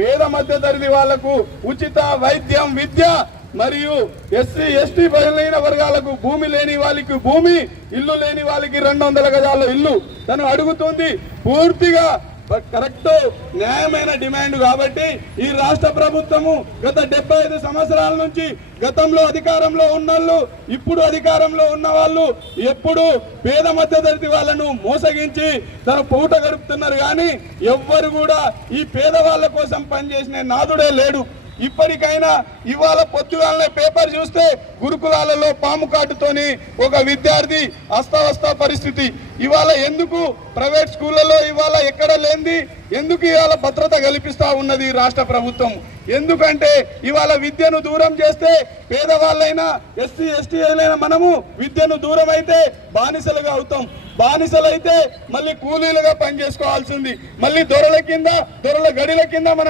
పేద మధ్యతరగతి వాళ్లకు ఉచిత వైద్యం, విద్య మరియు ఎస్సీ ఎస్టీ బలహీన వర్గాలకు భూమి లేని వాళ్ళకి భూమి, ఇల్లు లేని వాళ్ళకి 200 గజాల ఇల్లు తను అడుగుతుంది. పూర్తిగా కరెక్ట్ న్యాయమైన డిమాండ్ కాబట్టి ఈ రాష్ట్ర ప్రభుత్వము గత 75 సంవత్సరాల నుంచి గతంలో అధికారంలో ఉన్నోళ్ళు, ఇప్పుడు అధికారంలో ఉన్న వాళ్ళు ఎప్పుడు పేద మధ్యతరగతి వాళ్ళను మోసగించి తన పూట గడుపుతున్నారు. కానీ ఎవ్వరు కూడా ఈ పేదవాళ్ళ కోసం పనిచేసిన నాదుడే లేడు. ఇప్పటికైనా ఇవాళ పొద్దుగాలనే పేపర్ చూస్తే గురుకులాలలో పాము కాటుతోని ఒక విద్యార్థి అస్తవస్త పరిస్థితి. ఇవాళ ఎందుకు ప్రైవేట్ స్కూళ్ళలో ఇవాళ ఎక్కడ లేనిది ఎందుకు ఇవాళ భద్రత కల్పిస్తా ఉన్నది రాష్ట్ర ప్రభుత్వం? ఎందుకంటే ఇవాళ విద్యను దూరం చేస్తే పేదవాళ్ళైనా ఎస్సీ ఎస్టీ అయినా మనము విద్యను దూరం అయితే బానిసలుగా అవుతాం. బానిసలైతే మళ్ళీ కూలీలుగా పనిచేసుకోవాల్సింది, మళ్ళీ దొరల గడిల కింద మనం